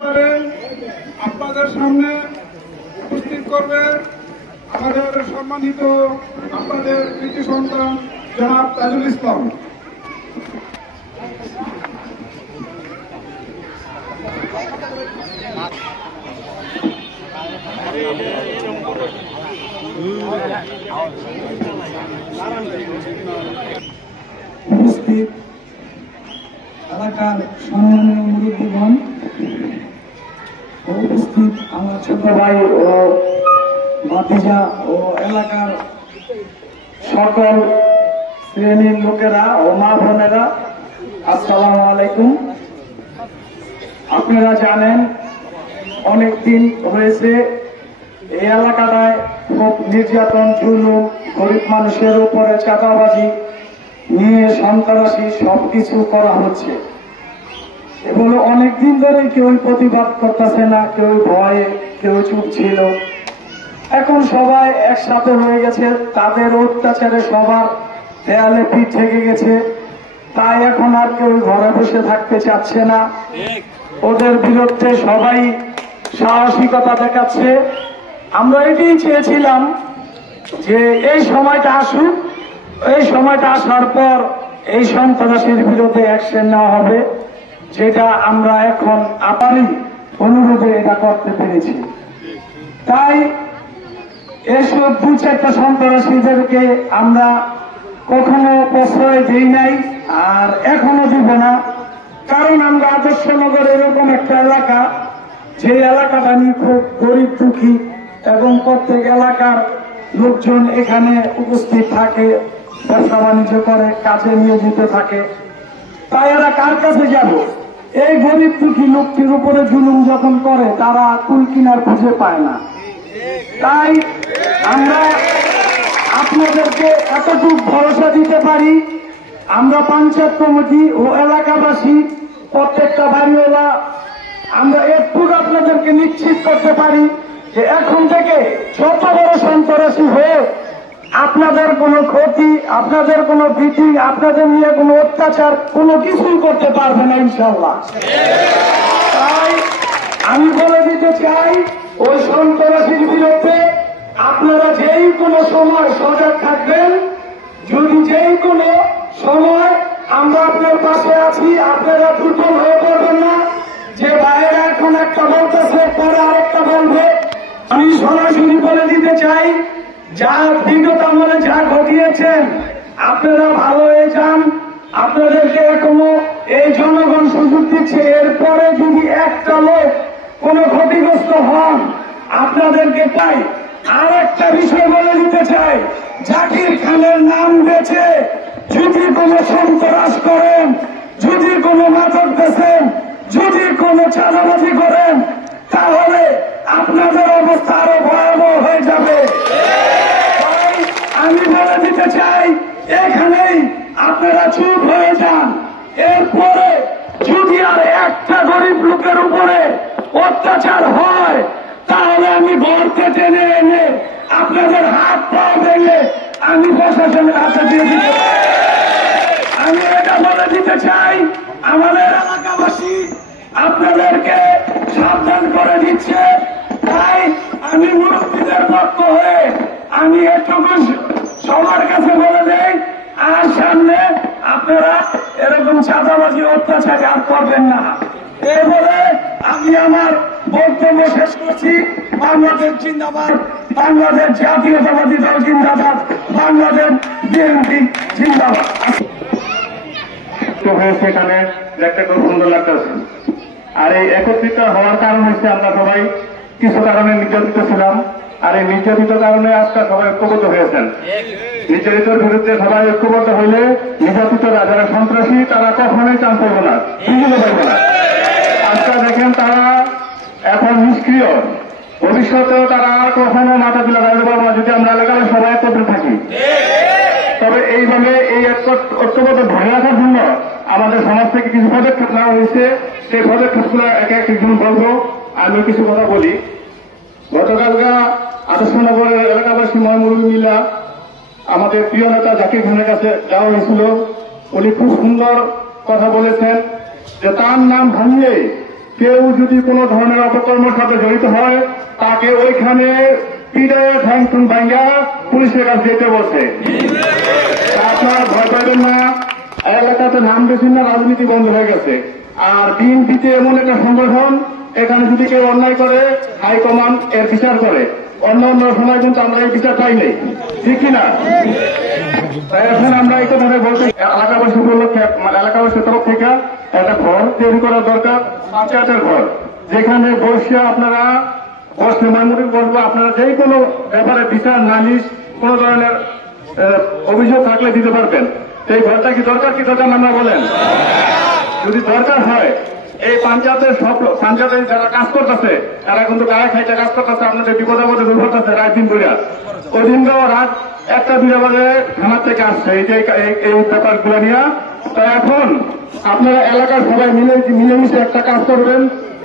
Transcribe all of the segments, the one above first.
আপনাদের সামনে উপস্থিত করবে আমাদের সম্মানিত আপনাদের কৃতি সন্তান জনাব তাজুল ইসলাম। উপস্থিত এলাকার সম্মানীয় মুরব্বীগণ, উপস্থিত আমার ছোট ভাই ও ভাতিজা ও এলাকার সকল শ্রেণীর লোকেরা ও মা বোনেরা, আসসালামু আলাইকুম। আপনারা জানেন অনেকদিন হয়েছে এই এলাকাটায় খুব নির্যাতন, জুলুম, গরিব মানুষের উপরে চাঁদাবাজি নিয়ে সন্ত্রাসী সবকিছু করা হচ্ছে। এগুলো অনেকদিন ধরে কেউ প্রতিবাদ করতেছে না, কেউ ভয়ে, কেউ চুপ ছিল। এখন সবাই একসাথে হয়ে গেছে, তাদের অত্যাচারে সবার দেয়ালে পিঠ থেকে গেছে। তাই এখন আর কেউ ঘরে বসে থাকতে চাচ্ছে না, ওদের বিরুদ্ধে সবাই সাহসিকতা দেখাচ্ছে। আমরা এটাই চেয়েছিলাম যে এই সময়টা আসুক, এই সময়টা আসার পর এই সন্ত্রাসীর বিরুদ্ধে অ্যাকশন নেওয়া হবে, যেটা আমরা এখন আপনারই অনুরোধে এটা করতে পেরেছি। তাই এসব দু চারটা সন্ত্রাসীদেরকে আমরা কখনো প্রশ্রয় দিই নাই, আর এখনো দিব না। কারণ আমরা আদর্শনগর এরকম একটা এলাকা, যে এলাকাটা নিয়ে খুব গরিব দুঃখী এবং প্রত্যেক এলাকার লোকজন এখানে উপস্থিত থাকে, ব্যবসা বাণিজ্য করে, কাজে নিয়োজিত থাকে। তাই এরা কার কাছে যাব? এই গরিব দুঃখী লোকটির উপরে জুলুম যখন করে, তারা কুল কিনার খুঁজে পায় না। তাই আমরা আপনাদেরকে এতটুকু ভরসা দিতে পারি, আমরা পঞ্চায়েত কমিটি ও এলাকাবাসী প্রত্যেকটা বাড়িওয়ালা আমরা একটু আপনাদেরকে নিশ্চিত করতে পারি যে এখন থেকে যত বড় সন্ত্রাসী হয়ে আপনাদের কোনো ক্ষতি, আপনাদের কোনো ভীতি, আপনাদের নিয়ে কোনো অত্যাচার কোনো কিছুই করতে পারবে না ইনশাআল্লাহ। তাই আমি বলে দিতে চাই, ওই সন্ত্রাসীর বিরুদ্ধে আপনারা যেই কোনো সময় সজাগ থাকবেন। যদি যেই কোনো সময় আমরা আপনার পাশে আছি, আপনারা দুর্বল হয়ে পড়বেন না। যে ভাইয়েরা এখন একটা বলতেছে, পরে আরেকটা বলবে। আমি সরাসরি বলে দিতে চাই, যা বিগত আমলে যা ঘটিয়েছেন আপনারা ভালো হয়ে যান। আপনাদেরকে এখনো এই জনগণ সুযোগ দিচ্ছে, এরপরে যদি একটা লোক কোনো ক্ষতিগ্রস্ত হন আপনাদেরকে পাই। আর একটা বিষয় বলে দিতে চাই, জাকির খানের নাম বেছে যদি কোনো সন্ত্রাস করেন, যদি কোনো মাদক বেচেন, যদি কোনো চাঁদাবাজি করেন, তাহলে আপনাদের অবস্থা আরো ভয়াবহ হয়ে যাবে। তাই আমি বলে দিতে চাই, এখানেই আপনারা চুপ হয়ে যান। এরপরে যদি আর একটা গরিব লোকের উপরে অত্যাচার হয়, তাহলে আমি ঘরকে টেনে এনে আপনাদের হাত পাও ভেঙে আমি প্রশাসনের হাতে দিয়ে দিতে পারি। আমি এটা বলে দিতে চাই, আমাদের এলাকাবাসী আপনাদেরকে সাবধান করে দিচ্ছে। তাই আমি মুরব্বীদের পক্ষ হয়ে আমি এটুকু সবার কাছে বলে দেই, আর সামনে আপনারা এরকম চাঁদাবাজি অত্যাচার আর করবেন না। এই বলে আমি আমার বক্তব্য শেষ করছি। বাংলাদেশ জিন্দাবাদ, বাংলাদেশ জাতীয়তাবাদী দল জিন্দাবাদ, বাংলাদেশ বিএনপি জিন্দাবাদ। হয়েছে এখানে দেখতে খুব সুন্দর লাগতেছে। আর এই একত্রিত হওয়ার কারণ হচ্ছে আমরা সবাই কিছু কারণে নির্যাতিত ছিলাম, আর এই নির্যাতিত কারণে আজকে সবাই ঐক্যবদ্ধ হয়েছেন। নির্যাতিতের বিরুদ্ধে সবাই ঐক্যবদ্ধ হইলে নির্যাতিতরা যারা সন্ত্রাসী তারা কখনোই চান পাইব না, সুযোগও পাইব না। আজকে দেখেন তারা এখন নিষ্ক্রিয়, ভবিষ্যতেও তারা আর কখনো মাথা তুলে দাঁড়াতে পারবো না যদি আমরা এলাকায় সবাই একত্রে থাকি। তবে এইভাবে এই ঐক্যবদ্ধ ধরে রাখার জন্য আমাদের সমাজ থেকে কিছু পদক্ষেপ নেওয়া হয়েছে। সেই পদক্ষেপগুলো একে একজন বলবো, আমি কিছু কথা বলি। গতকালকা আদর্শনগরের এলাকাবাসী ময়মুরুল মিলা আমাদের প্রিয় নেতা জাকির খানের কাছে যাওয়া হয়েছিল। উনি খুব সুন্দর কথা বলেছেন যে তার নাম ভাঙিয়ে কেউ যদি কোনো ধরনের অপকর্মের সাথে জড়িত হয় তাকে ওইখানে পিড়ায় ঠ্যাংটুন ভাঙ্গা পুলিশের কাছে যেতে বলছে। আপনারা ভয় পাবেন না, এলাকাতে নাম বেশি না, রাজনীতি বন্ধ হয়ে গেছে। আর বিএনপিতে এমন একটা সংগঠন, এখানে যদি কেউ অন্যায় করে হাইকমান্ড এর বিচার করে। অন্য অন্য সময় কিন্তু আমরা এই বিচার পাই নাই, ঠিক কিনা? তাই এখন আমরা এই কথা বলতে এলাকাবাসী উপলক্ষে এলাকাবাসীর তরফ থেকে একটা ঘর তৈরি করা দরকার, পঞ্চায়েতের ঘর, যেখানে বসে আপনারা বসে মামুরি বসবো, আপনারা যে কোনো ব্যাপারে বিচার নালিশ কোন ধরনের অভিযোগ থাকলে দিতে পারবেন। এই ঘরটা কি দরকার আমরা বলেন? যদি দরকার হয় এই পঞ্চায়েতের যারা কাজ করতেছে তারা কিন্তু গায়ে খাইতে কাজ করতেছে, আপনাদের বিপদে পদে দূর করতেছে রাত দিন করিয়া। ওই দিনটাও রাত 1টা-2টা বাজে থানার থেকে আসছে এই ব্যাপারগুলো নিয়ে। তাই এখন আপনারা এলাকার সবাই মিলেমিশে একটা কাজ করবেন।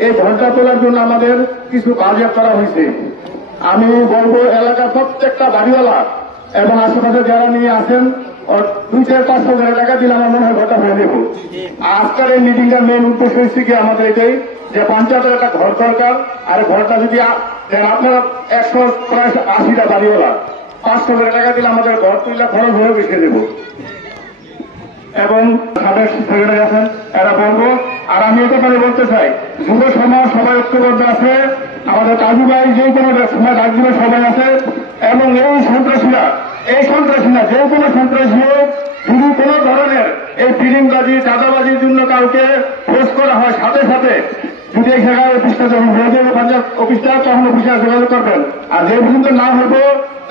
এই ঘরটা তোলার জন্য আমাদের কিছু বাজেট করা হয়েছে। আমি বলবো এলাকার প্রত্যেকটা বাড়িওয়ালা এবং আশেপাশে যারা নিয়ে আসেন 200-500 টাকা দিলে আমার মনে হয় ঘরটা হয়ে দেব। আজকের এই মিটিংটার মেন উদ্দেশ্য হচ্ছে কি আমাদের এটাই যে পঞ্চায়েতের একটা ঘর দরকার। আর ঘরটা যদি আপনারা 180টা বাড়িওয়ালা 500 টাকা দিলে আমাদের ঘর তুললে খরচ হয়ে বেশি দেব। এবং সাবেক সেক্রেটারি আছেন এরা বলবো। আর আমি এই ব্যাপারে বলতে চাই, যুব সমাজ সবাই ঐক্যবদ্ধ আছে, আমাদের কাজু ভাই যে কোনো সময় রাজনীতি সবাই আছে। এবং এই সন্ত্রাসীরা যে কোনো সন্ত্রাসী যদি কোন ধরনের এই ফিরিংবাজি চাঁদাবাজির জন্য কাউকে ফোর্স করা হয়, সাথে সাথে যদি এখানে অফিসটা যখন হয়ে যাবে পঞ্চায়েত অফিসটা, তখন অফিসে যোগাযোগ করবেন। আর যে পর্যন্ত না হবো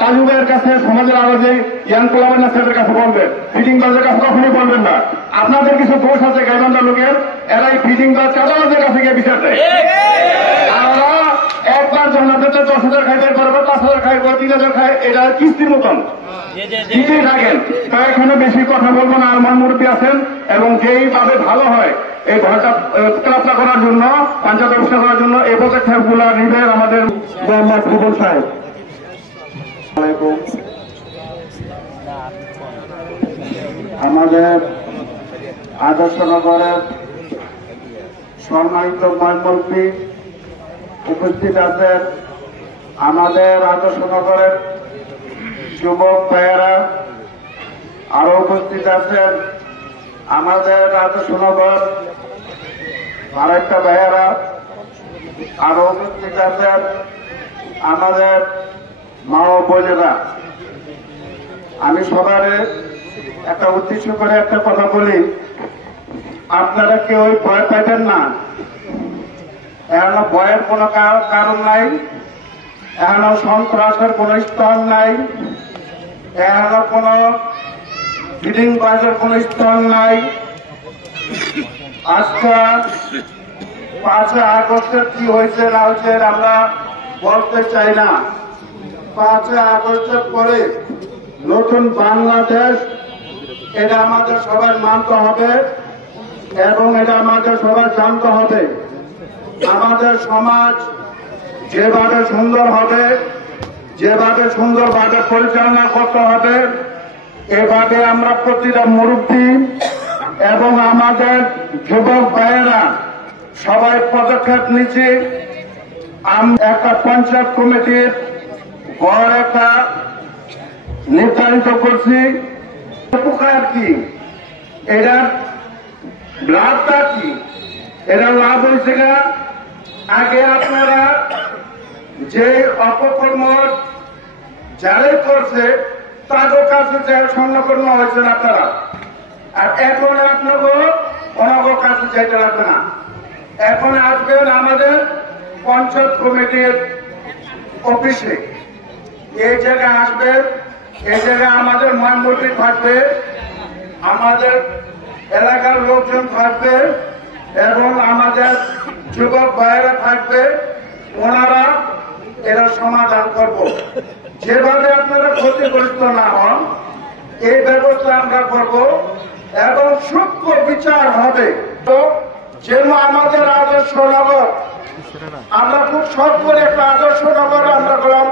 কাজু ভাইয়ের কাছে, সমাজের আরো যে ইয়াং পোলাবেন না তাদের কাছে বলবেন, ফিটিংবাজের কাছে কখনোই বলবেন না। আপনাদের কিছু দোষ আছে গাইবান্ধা লোকের, এরা এই ফিটিংবাজ চাঁদাবাজের কাছে গিয়ে বিচার দেয়। আমরা একবার যখন আপনাদের 10,000 খাইতে পারবো, 5,000 খাইবো, 3,000 খাই, এটা কিস্তির মতন দিতেই থাকেন। তাই এখানে বেশি কথা বলবো না, আমার মুরব্বী আছেন এবং যেইভাবে ভালো হয় এই ঘরটা ক্লাবটা করার জন্য, পঞ্চায়েত ব্যবস্থা করার জন্য এই পদক্ষেপগুলো নিবেন আমাদের মোহাম্মদ ভুবন সাহেব। আমাদের আদর্শনগরের সম্মানিত মুরব্বী উপস্থিত আছেন, আমাদের আদর্শনগরের যুবক ভাইয়েরা আরো উপস্থিত আছেন, আমাদের আদর্শনগর আরেকটা ভাইয়েরা আরো উপস্থিত আছেন, আমাদের মা ও বোনেরা। আমি সবার একটা উদ্দেশ্য করে একটা কথা বলি, আপনারা কেউ ভয় পাইবেন না। এখনো ভয়ের কোনো কারণ নাই, এখনো সন্ত্রাসের কোন স্তর নাই, এখনো কোন ফিটিংবাজের কোন স্তর নাই। আজকে 5 আগস্টের কি হয়েছে না হয়েছে আমরা বলতে চাই না। 5 আগস্টের পরে নতুন বাংলাদেশ, এটা আমাদের সবার মানতে হবে এবং এটা আমাদের সবার জানতে হবে। আমাদের সমাজ যেভাবে সুন্দর হবে, যেভাবে সুন্দরভাবে পরিচালনা করতে হবে, এভাবে আমরা প্রতিটা মুরব্বী এবং আমাদের যুবক ভাইয়েরা সবাই পদক্ষেপ নিচ্ছি। একটা পঞ্চায়েত কমিটির ঘর একটা নির্ধারিত করছি। উপকার কি, এটার লাভটা কি? এটা লাভ হয়েছে না, আগে আপনারা যে অপকর্ম যারাই করছে তাদের কাছে সংলগ্ন হয়েছেন আপনারা, আর এখন আপনাকে অনগর কাছে যাইতে লাগবে না। এখন আসবেন আমাদের পঞ্চায়েত কমিটির অফিসে, এই জায়গায় আসবেন। এই জায়গায় আমাদের মহামন্ত্রী থাকবে, আমাদের এলাকার লোকজন থাকবে এবং আমাদের যুবক ভাইয়েরা থাকবে। ওনারা এরা সমাধান করব। যেভাবে আপনারা ক্ষতিগ্রস্ত না হন এই ব্যবস্থা আমরা করব এবং সূক্ষ্ম বিচার হবে। তো যেন আমাদের আদর্শ নগর, আমরা খুব শখ করে একটা আদর্শ নগর আমরা করলাম,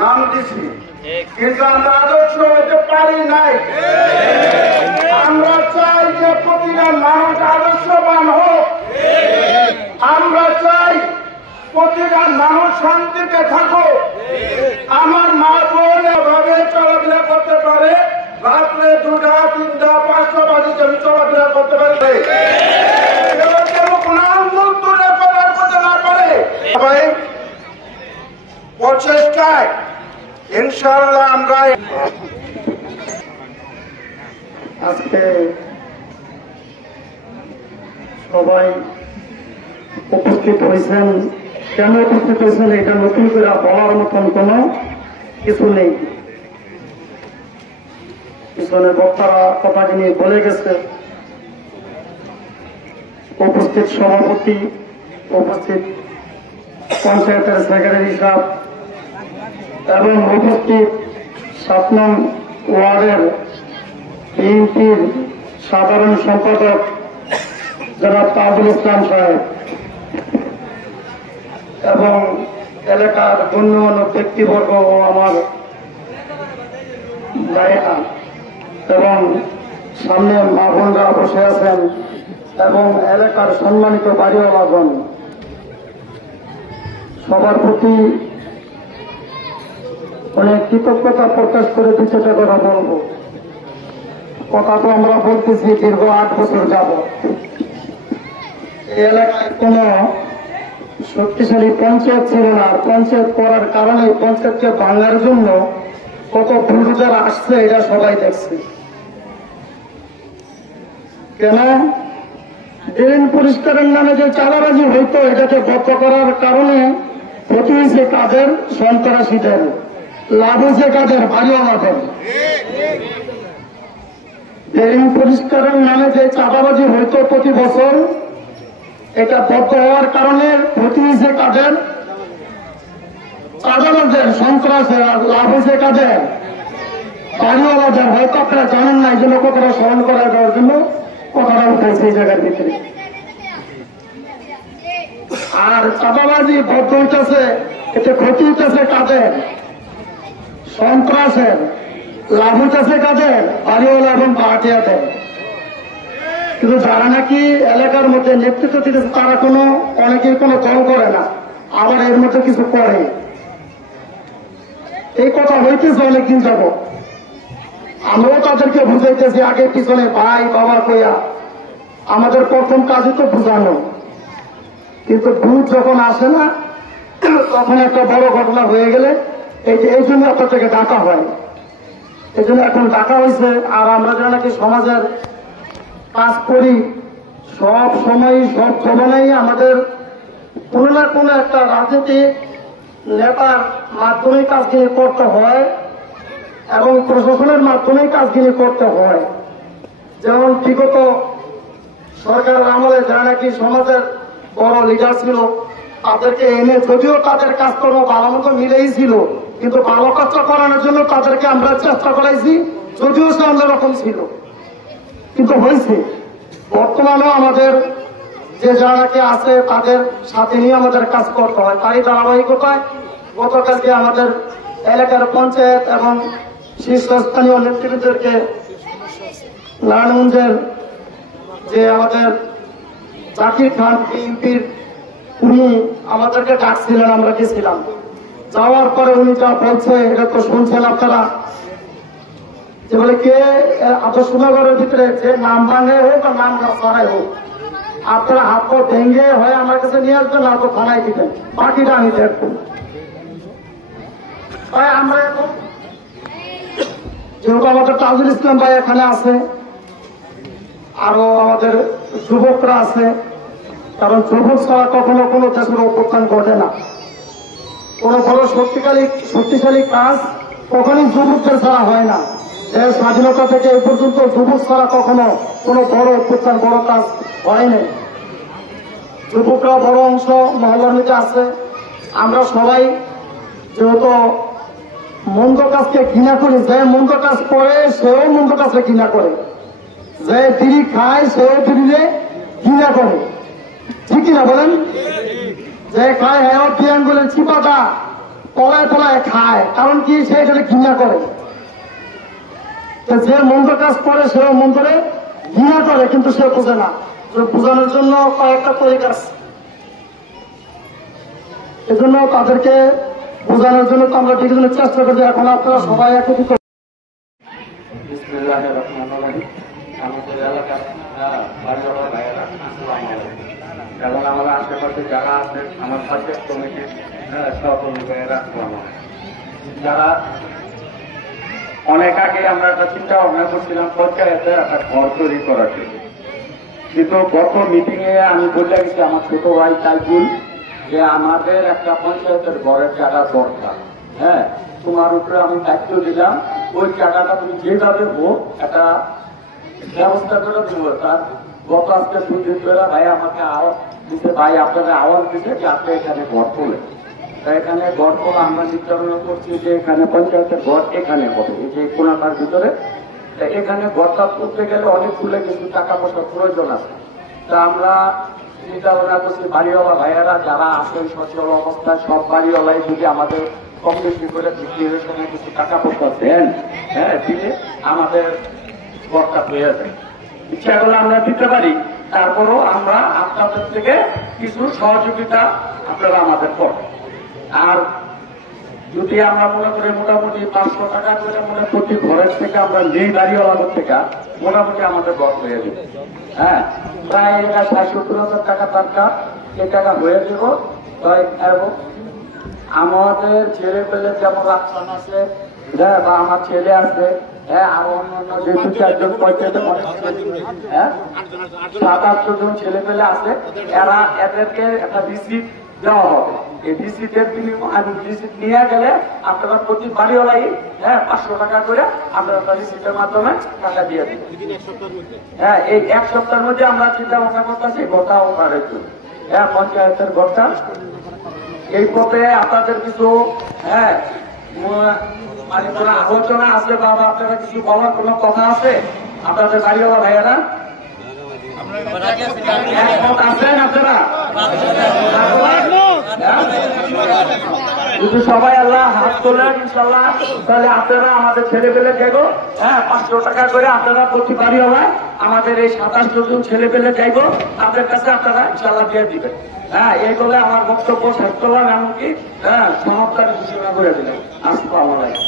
নাম দিছি, কিন্তু আমরা আদর্শ হইতে পারি নাই। আমরা চাই যে প্রতিটা মানুষ আদর্শবান হোক। আমরা চাই প্রতিটা মানুষ শান্তিতে থাকো। আমার মা বোন এভাবে চলাফেরা করতে পারে, রাত্রে 2টা 3টা 5টা বাজে যেন চলাফেরা করতে পারে, কেউ কোন আন্দোলন তুলে প্রদান করতে না পারে। সবাই প্রচেষ্টায় ইনশাআল্লাহ আমরা আজকে সবাই উপস্থিত হয়েছেন। কেন উপস্থিত হয়েছেন এটা নতুন করে বলার মতন কোন কিছু নেই। পিছনে বক্তারা কথা নিয়ে বলে গেছে। উপস্থিত সভাপতি, উপস্থিত পঞ্চায়েতের সেক্রেটারি সাহেব এবং উপস্থিত 7 নং ওয়ার্ডের বিএনপির সাধারণ সম্পাদক জনাব তাজুল ইসলাম সাহেব এবং এলাকার গণ্যমান্য ব্যক্তিবর্গ ও আমার ভাইরা এবং সামনে মা বোনরা বসে আছেন এবং এলাকার সম্মানিত বাড়িওয়ালাগণ, সবার প্রতি অনেক কৃতজ্ঞতা প্রকাশ করে 2টা কথা বলবো। কথা তো আমরা বলতেছি দীর্ঘ 8 বছর যাবত। এই এলাকায় কোন শক্তিশালী পঞ্চায়েত ছিল না। আর পঞ্চায়েত করার কারণে পঞ্চায়েতকে ভাঙার জন্য কত বুলডোজার আসছে এটা সবাই দেখছে। কেন ড্রেন পরিষ্কারের নামে যে চাঁদাবাজি হইতো এটাকে বন্ধ করার কারণে ক্ষতি হয়েছে কাদের? সন্ত্রাসীদের। লাভ হয়েছে কাদের? বাড়িওয়ালাদের। ড্রেন পরিষ্কারের নামে যে চাঁদাবাজি হইতো প্রতি বছর, এটা বন্ধ হওয়ার কারণে ক্ষতি হয়েছে কাদের? চাঁদাবাজদের, সন্ত্রাসের। আর লাভ হয়েছে কাদের? বাড়িওয়ালাদের। হয়তো আপনারা জানেন না, এই জন্য কথাটা স্মরণ করা দেওয়ার জন্য কথাটা উঠেছে এই জায়গার ভিতরে। আর চাঁদাবাজি বন্ধ হইতেছে, এতে ক্ষতি হইতেছে কাদের? সন্ত্রাসের। লাভ হইতেছে কাদের? বাড়িওয়ালা এবং পাহাটিয়াদের। কিন্তু যারা নাকি এলাকার মধ্যে নেতৃত্ব দিতেছে তারা অনেকেই কোনো দল করে না, আবার এর মধ্যে কিছু করে। এই কথা হইতেছে অনেকদিন যাব। আমরাও তাদেরকে বুঝাইতেছি আগে পিছনে ভাই বাবা কইয়া। আমাদের প্রথম কাজই তো বুঝানো, কিন্তু ভুল যখন আসে না তখন একটা বড় ঘটনা হয়ে গেলে এই জন্য আপনাদেরকে ডাকা হয়। এই জন্য এখন ডাকা হয়েছে। আর আমরা যারা নাকি সমাজের কাজ করি, সব সময় সব জমানাই আমাদের কোনো না কোনো একটা রাজনৈতিক নেতার মাধ্যমে কাজগুলি করতে হয় এবং প্রশাসনের মাধ্যমে কাজগুলি করতে হয়। যেমন বিগত সরকারের আমলে যারা নাকি সমাজের বড় লিডার ছিল তাদেরকে এনে, যদিও তাদের কাজকর্ম ভালো মতো মিলেই ছিল, কিন্তু ভালো কাজটা করানোর জন্য তাদেরকে আমরা চেষ্টা করাইছি, যদিও সে অন্যরকম ছিল, কিন্তু হয়েছে। বর্তমানেও আমাদের যে যারা নাকি আছে তাদের সাথে নিয়ে আমাদের কাজ করতে হয়। তারই ধারাবাহিকতায় গতকালকে আমাদের এলাকার পঞ্চায়েত এবং শীর্ষস্থানীয় নেতৃত্বদেরকে নারায়ণগঞ্জের যে আমাদের জাকির খান বিএনপির, উনি আমাদেরকে ডাকছিলেন, আমরা গেছিলাম। যাওয়ার পরে উনি যা বলছে এটা তো শুনছেন আপনারা, যে বলে কে আদর্শনগরের ভিতরে যে নাম ভাঙে হোক আর নাম সারাই হোক, আপনারা হাত পা ভেঙে হয় আমার কাছে নিয়ে আসবেন, না তো থানায় দিবেন, বাকিটা আমি দেখবো। আমরা এখন যেহেতু আমাদের তাজুল ইসলাম ভাই এখানে আছে, আরো আমাদের যুবকরা আছে, কারণ যুবক ছাড়া কখনো কোনো দেশের অভ্যুত্থান ঘটে না। কোন বড় শক্তিশালী কাজ কখনই যুবকদের ছাড়া হয় না। দেশ স্বাধীনতা থেকে এই পর্যন্ত যুবক ছাড়া কখনো কোনো বড় অভ্যুত্থান, বড় কাজ হয়নি। যুবকরা বড় অংশ মহল্লার মধ্যে আছে। আমরা সবাই যেহেতু মন্দ কাজকে ঘৃণা করি, যে মন্দ কাজ করে সেও মন্দ কাজকে ঘৃণা করে, যে বিড়ি খায় সেও বিড়িরে ঘৃণা করে, ঠিক কিনা বলেন? যে খায় হ্যাঁ বিয়ান বলেন চিপাটা পলায় পলায় খায়, কারণ কি সে এটা ঘৃণা করে। যে মন্দ কাজ করে সেও মন্দরে ঘৃণা করে, কিন্তু সে বোঝে না। বোঝানোর জন্য কয়েকটা তরিকা আছে। এজন্য তাদেরকে বোঝানোর জন্য তো আমরা বিভিন্ন চেষ্টা করছি। এখন আপনারা সবাই একত্রিত আমাদের এলাকার বাড়িওয়ালা ভাইয়েরা আসসালামু আলাইকুম। এবং আমার আশেপাশে যারা আছেন আমার পাশের কমিটির সহকর্মী ভাইয়েরা আসসালামু আলাইকুম। যারা অনেক আগে আমরা একটা চিন্তা ভাবনা করছিলাম পঞ্চায়েতে একটা ঘর তৈরি করার জন্য, কিন্তু গত মিটিং এ আমি বলে গেছি আমার ছোট ভাই তাইকুল যে আমাদের একটা পঞ্চায়েতের ঘরের জায়গা দরকার। হ্যাঁ, তোমার উপরে আমি দায়িত্ব দিলাম, ওই জায়গাটা তুমি যেভাবে হোক একটা ব্যবস্থা করে দেবো। তার গত আজকে 2 দিন ধরে ভাই আমাকে আওয়াজ দিতে, ভাই আপনারা আওয়াজ দিতে যে আপনি এখানে ঘর তোলেন। এখানে ঘর তোলা আমরা নির্ধারণ করছি যে এখানে পঞ্চায়েতের ঘর এখানে হবে, এই যে কোনাটার ভিতরে। এখানে ঘরটা করতে গেলে অনেকগুলো কিছু টাকা পয়সার প্রয়োজন আছে। তা আমরা চিন্তা ভাবনা করছি বাড়িওয়ালা ভাইয়েরা যারা আসেন সচল অবস্থায়, সব বাড়িওয়ালাই যদি আমাদের কম বেশি করে ডিক্লারেশনে কিছু টাকা পয়সা দেন, হ্যাঁ দিলে আমাদের ঘরটা হয়ে যায়। ইচ্ছা করলে আমরা দিতে পারি, তারপরও আমরা আপনাদের থেকে কিছু সহযোগিতা আপনারা আমাদের করবেন। আর যদি আমরা মনে করি মোটামুটি 500 টাকা করে প্রতি ঘরের থেকে আমরা নেই বাড়িওয়ালাদের থেকে, মোটামুটি আমাদের ঘর হয়ে যাবে। হ্যাঁ, প্রায় 60-70 টাকা দরকার, এই টাকা হয়ে যাব। এবং আমাদের ছেলে পেলে যেমন রাখসান আছে, হ্যাঁ, বা আমার ছেলে আছে, হ্যাঁ, আর অন্যান্য যে 2-4 জন পঞ্চায়েতে হ্যাঁ 7-8 জন ছেলে পেলে আছে, এদেরকে একটা রিসিপ্ট দেওয়া হবে। এই রিসিপ্টের বিনিময়ে রিসিপ্ট নিয়ে গেলে আপনারা প্রতি বাড়িওয়ালাই 500 টাকা করে আপনারা রিসিপ্টের মাধ্যমে টাকা দিয়ে দেবেন। হ্যাঁ, এই 1 সপ্তাহের মধ্যে আমরা চিন্তা ভাবনা করতেছি গোটা ওপারের জন্য, হ্যাঁ, পঞ্চায়েতের গোটা। এই পথে আপনাদের কিছু আলোচনা আছে বা আপনারা কিছু বলার কোন কথা আছে আপনাদের বাড়িওয়ালা ভাইয়েরা? আছেন আপনারা? যদি সবাই আল্লাহ হাত তোলেন ইনশাল্লাহ, তাহলে আপনারা আমাদের ছেলে পেলে যাইব, 500 টাকা করে আপনারা প্রতি বাড়িওয়ালায় আমাদের এই 27 জন ছেলে পেলে যাইব, তাদের কাছে আপনারা ইনশাল্লাহ দিয়ে দিবেন। হ্যাঁ, এই বলে আমার বক্তব্য শেষ করলাম, এমনকি সমাপ্তার ঘোষণা করে দিলেন। আসসালামু আলাইকুম।